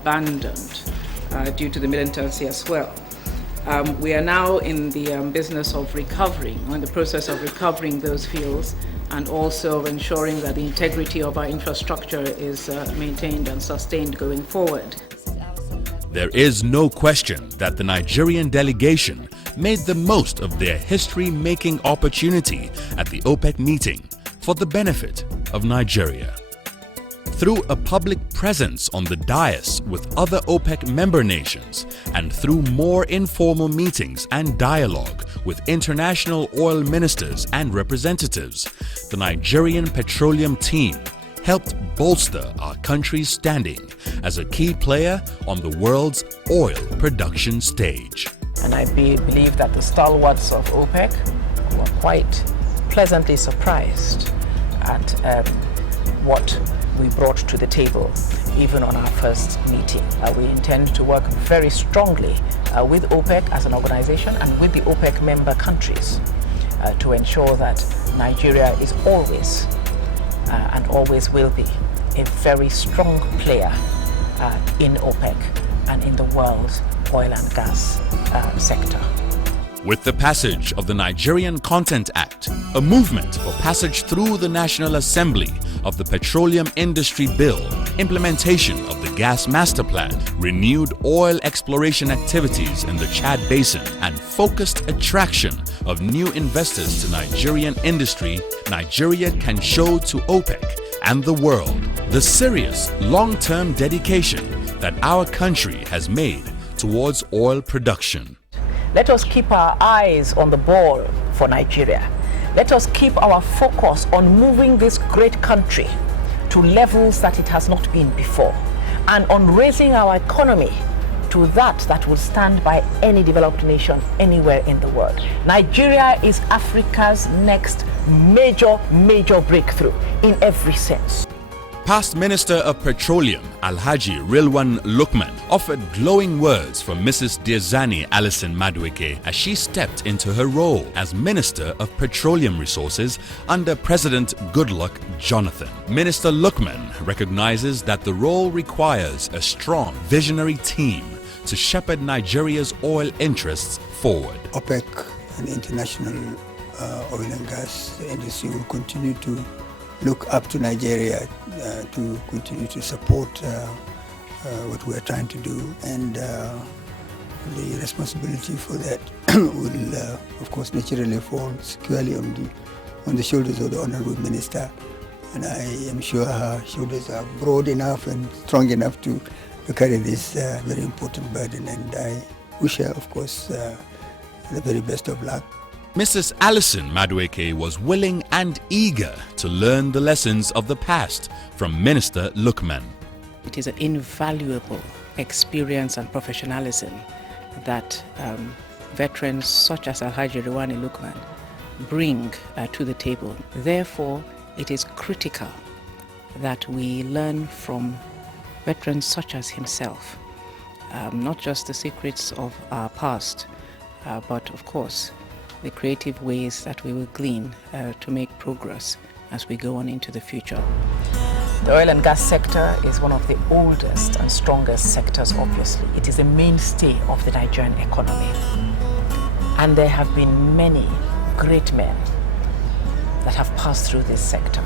abandoned due to the militancy as well. We are now in the business of recovering, or in the process of recovering those fields, and also ensuring that the integrity of our infrastructure is maintained and sustained going forward. There is no question that the Nigerian delegation made the most of their history-making opportunity at the OPEC meeting for the benefit of Nigeria. Through a public presence on the dais with other OPEC member nations and through more informal meetings and dialogue with international oil ministers and representatives, the Nigerian Petroleum team helped bolster our country's standing as a key player on the world's oil production stage. And I believe that the stalwarts of OPEC were quite pleasantly surprised at what we brought to the table, even on our first meeting. We intend to work very strongly with OPEC as an organization and with the OPEC member countries to ensure that Nigeria is always and always will be a very strong player in OPEC and in the world's oil and gas sector. With the passage of the Nigerian Content Act, a movement for passage through the National Assembly of the Petroleum Industry Bill, implementation of the Gas Master Plan, renewed oil exploration activities in the Chad Basin, and focused attraction of new investors to Nigerian industry, Nigeria can show to OPEC and the world the serious long-term dedication that our country has made towards oil production. Let us keep our eyes on the ball for Nigeria. Let us keep our focus on moving this great country to levels that it has not been before, and on raising our economy to that will stand by any developed nation anywhere in the world. Nigeria is Africa's next major breakthrough in every sense. Past Minister of Petroleum, Alhaji Rilwan Lukman, offered glowing words for Mrs. Diezani Alison-Madueke as she stepped into her role as Minister of Petroleum Resources under President Goodluck Jonathan. Minister Lukman recognizes that the role requires a strong, visionary team to shepherd Nigeria's oil interests forward. OPEC and the international oil and gas industry will continue to look up to Nigeria to continue to support what we are trying to do, and the responsibility for that will, of course, naturally fall squarely on the shoulders of the Honorable Minister. And I am sure her shoulders are broad enough and strong enough to carry this very important burden, and I wish her, of course, the very best of luck. Mrs. Alison-Madueke was willing and eager to learn the lessons of the past from Minister Lukman. It is an invaluable experience and professionalism that veterans such as Alhaji Rilwan Lukman bring to the table. Therefore, it is critical that we learn from veterans such as himself, not just the secrets of our past, but of course the creative ways that we will glean to make progress as we go on into the future. The oil and gas sector is one of the oldest and strongest sectors, obviously. It is a mainstay of the Nigerian economy. And there have been many great men that have passed through this sector.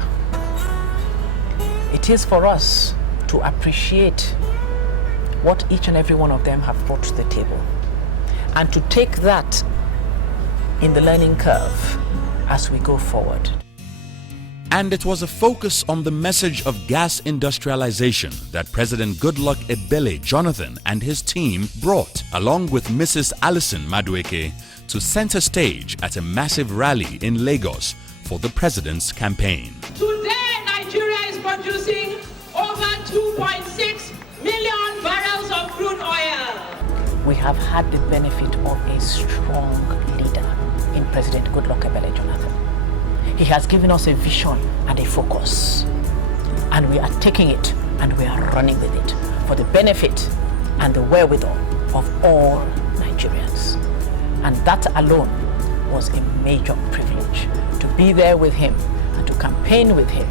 It is for us to appreciate what each and every one of them have brought to the table, and to take that in the learning curve as we go forward. And it was a focus on the message of gas industrialization that President Goodluck Ebele Jonathan and his team brought, along with Mrs. Alison-Madueke, to center stage at a massive rally in Lagos for the president's campaign. Today, Nigeria is producing over 2.6 million barrels of crude oil. We have had the benefit of a strong leader in President Goodluck Ebele Jonathan. He has given us a vision and a focus, and we are taking it and we are running with it for the benefit and the wherewithal of all Nigerians. And that alone was a major privilege, to be there with him and to campaign with him,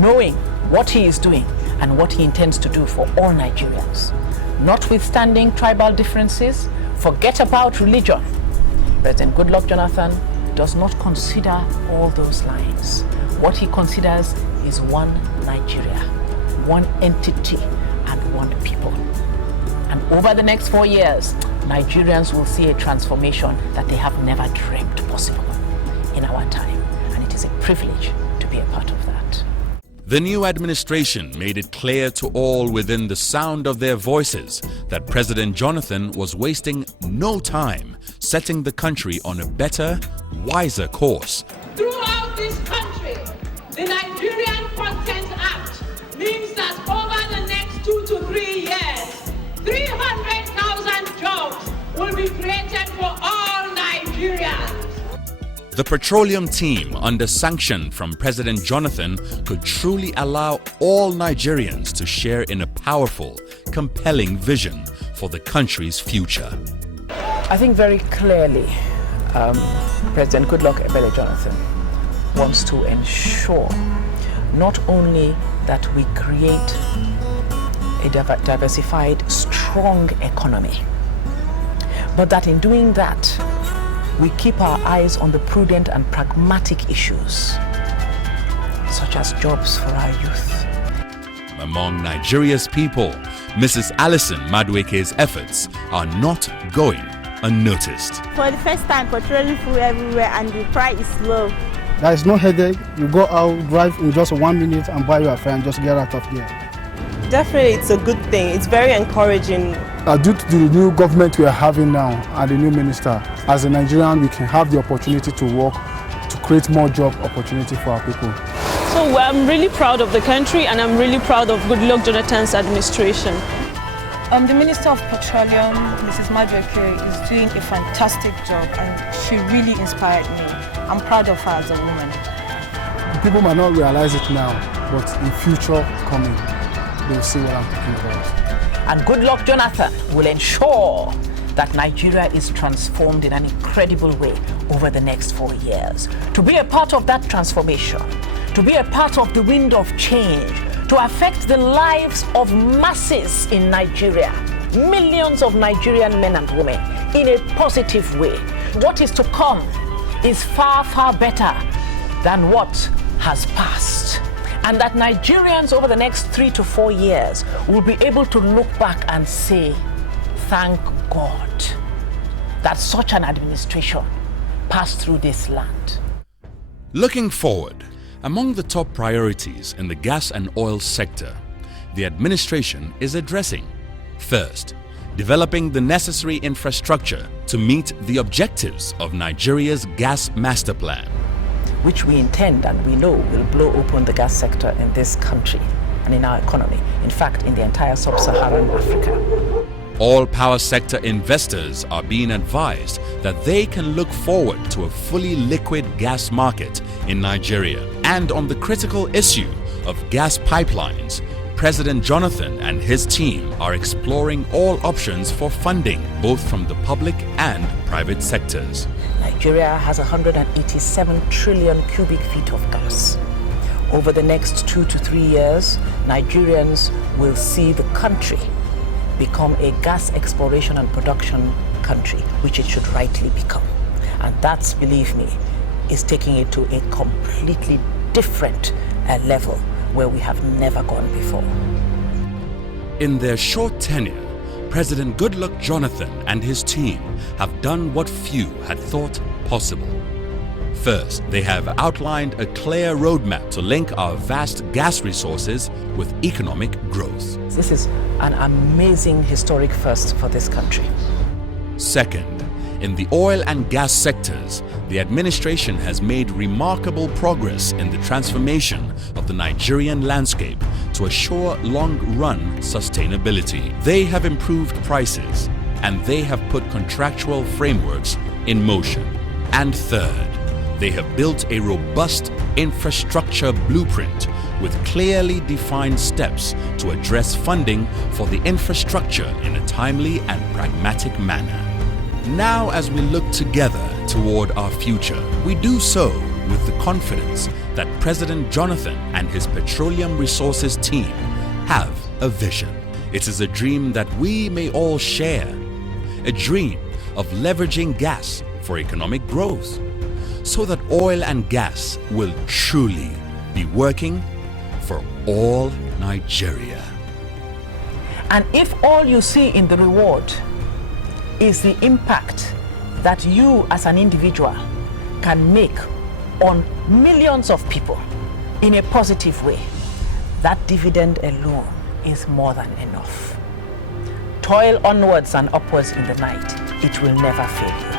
knowing what he is doing and what he intends to do for all Nigerians. Notwithstanding tribal differences, forget about religion. President Goodluck Jonathan does not consider all those lines. What he considers is one Nigeria, one entity, and one people. And over the next 4 years, Nigerians will see a transformation that they have never dreamed possible in our time. And it is a privilege to be a part of that. The new administration made it clear to all within the sound of their voices that President Jonathan was wasting no time setting the country on a better, wiser course. Throughout this country, the Nigerian Content Act means that over the next 2 to 3 years, 300,000 jobs will be created for all Nigerians. The Petroleum team, under sanction from President Jonathan, could truly allow all Nigerians to share in a powerful, compelling vision for the country's future. I think very clearly President Goodluck Ebele Jonathan wants to ensure not only that we create a diversified, strong economy, but that in doing that, we keep our eyes on the prudent and pragmatic issues, such as jobs for our youth. Among Nigeria's people, Mrs. Alison-Madueke's efforts are not going unnoticed. For the first time, petroleum fuel everywhere and the price is low. There is no headache. You go out, drive in just 1 minute and buy your fare and just get out of there. Definitely, it's a good thing. It's very encouraging. Due to the new government we are having now and the new minister, as a Nigerian, we can have the opportunity to work to create more job opportunity for our people. So I'm really proud of the country, and I'm really proud of Goodluck Jonathan's administration. The Minister of Petroleum, Mrs. Madueke, is doing a fantastic job, and she really inspired me. I'm proud of her as a woman. People might not realize it now, but in future coming, they'll see what I'm talking about. And Goodluck Jonathan will ensure that Nigeria is transformed in an incredible way over the next 4 years. To be a part of that transformation, to be a part of the wind of change, to affect the lives of masses in Nigeria, millions of Nigerian men and women, in a positive way. What is to come is far, far better than what has passed. And that Nigerians over the next 3 to 4 years will be able to look back and say, thank God that such an administration passed through this land. Looking forward, among the top priorities in the gas and oil sector, the administration is addressing: first, developing the necessary infrastructure to meet the objectives of Nigeria's gas master plan, which we intend and we know will blow open the gas sector in this country and in our economy, in fact, in the entire sub-Saharan Africa. All power sector investors are being advised that they can look forward to a fully liquid gas market in Nigeria. And on the critical issue of gas pipelines, President Jonathan and his team are exploring all options for funding, both from the public and private sectors. Nigeria has 187 trillion cubic feet of gas. Over the next 2 to 3 years, Nigerians will see the country become a gas exploration and production country, which it should rightly become. And that's, believe me, is taking it to a completely different level where we have never gone before. In their short tenure, President Goodluck Jonathan and his team have done what few had thought possible. First, they have outlined a clear roadmap to link our vast gas resources with economic growth. This is an amazing historic first for this country. Second, in the oil and gas sectors, the administration has made remarkable progress in the transformation of the Nigerian landscape to assure long-run sustainability. They have improved prices, and they have put contractual frameworks in motion. And third, they have built a robust infrastructure blueprint with clearly defined steps to address funding for the infrastructure in a timely and pragmatic manner. Now, as we look together toward our future, we do so with the confidence that President Jonathan and his Petroleum Resources team have a vision. It is a dream that we may all share. A dream of leveraging gas for economic growth, so that oil and gas will truly be working for all Nigeria. And if all you see in the reward is the impact that you as an individual can make on millions of people in a positive way, that dividend alone is more than enough. Toil onwards and upwards in the night, it will never fail you.